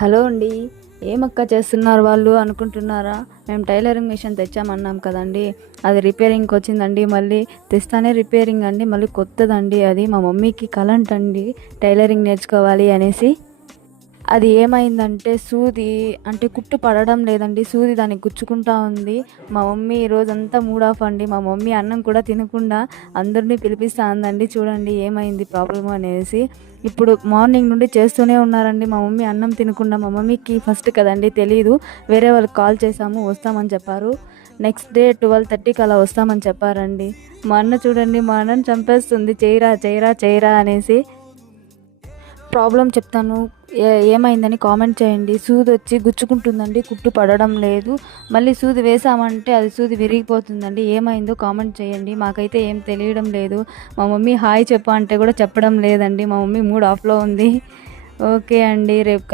Hello అండి. ఏమక్క చేస్తున్నారు వాళ్ళు అనుకుంటున్నారా? మేము టైలరింగ్ మిషన్ తెచ్చామన్నాం కదండి, అది రిపేరింగ్కి వచ్చిందండి. మళ్ళీ తెస్తానే రిపేరింగ్ అండి, మళ్ళీ కొత్తదండి. అది మా మమ్మీకి కల అంటండి టైలరింగ్ నేర్చుకోవాలి అనేసి. అది ఏమైందంటే సూది అంటే కుట్టు పడడం లేదండి, సూది దానికి గుచ్చుకుంటా ఉంది. మా మమ్మీ ఈరోజంతా మూడ్ ఆఫ్ అండి. మా మమ్మీ అన్నం కూడా తినకుండా అందరినీ పిలిపిస్తా ఉందండి. చూడండి ఏమైంది ప్రాబ్లమ్ అనేసి. ఇప్పుడు మార్నింగ్ నుండి చేస్తూనే ఉన్నారండి మా మమ్మీ అన్నం తినకుండా. మా మమ్మీకి ఫస్ట్ కదండి తెలీదు. వేరే వాళ్ళకి కాల్ చేసాము, వస్తామని చెప్పారు. నెక్స్ట్ డే 12:30కి అలా వస్తామని చెప్పారండి. మా అన్న చూడండి, మా అన్నని చంపేస్తుంది, చేయరా చేయరా చేయరా అనేసి. ప్రాబ్లం చెప్తాను, ఏమైందని కామెంట్ చేయండి. సూది వచ్చి గుచ్చుకుంటుందండి, కుట్టు పడడం లేదు. మళ్ళీ సూది వేసామంటే అది సూది విరిగిపోతుందండి. ఏమైందో కామెంట్ చేయండి, మాకైతే ఏం తెలియడం లేదు. మా మమ్మీ హాయ్ చెప్పు అంటే కూడా చెప్పడం లేదండి. మా మమ్మీ మూడ్ ఆఫ్లో ఉంది. ఓకే అండి, రేపు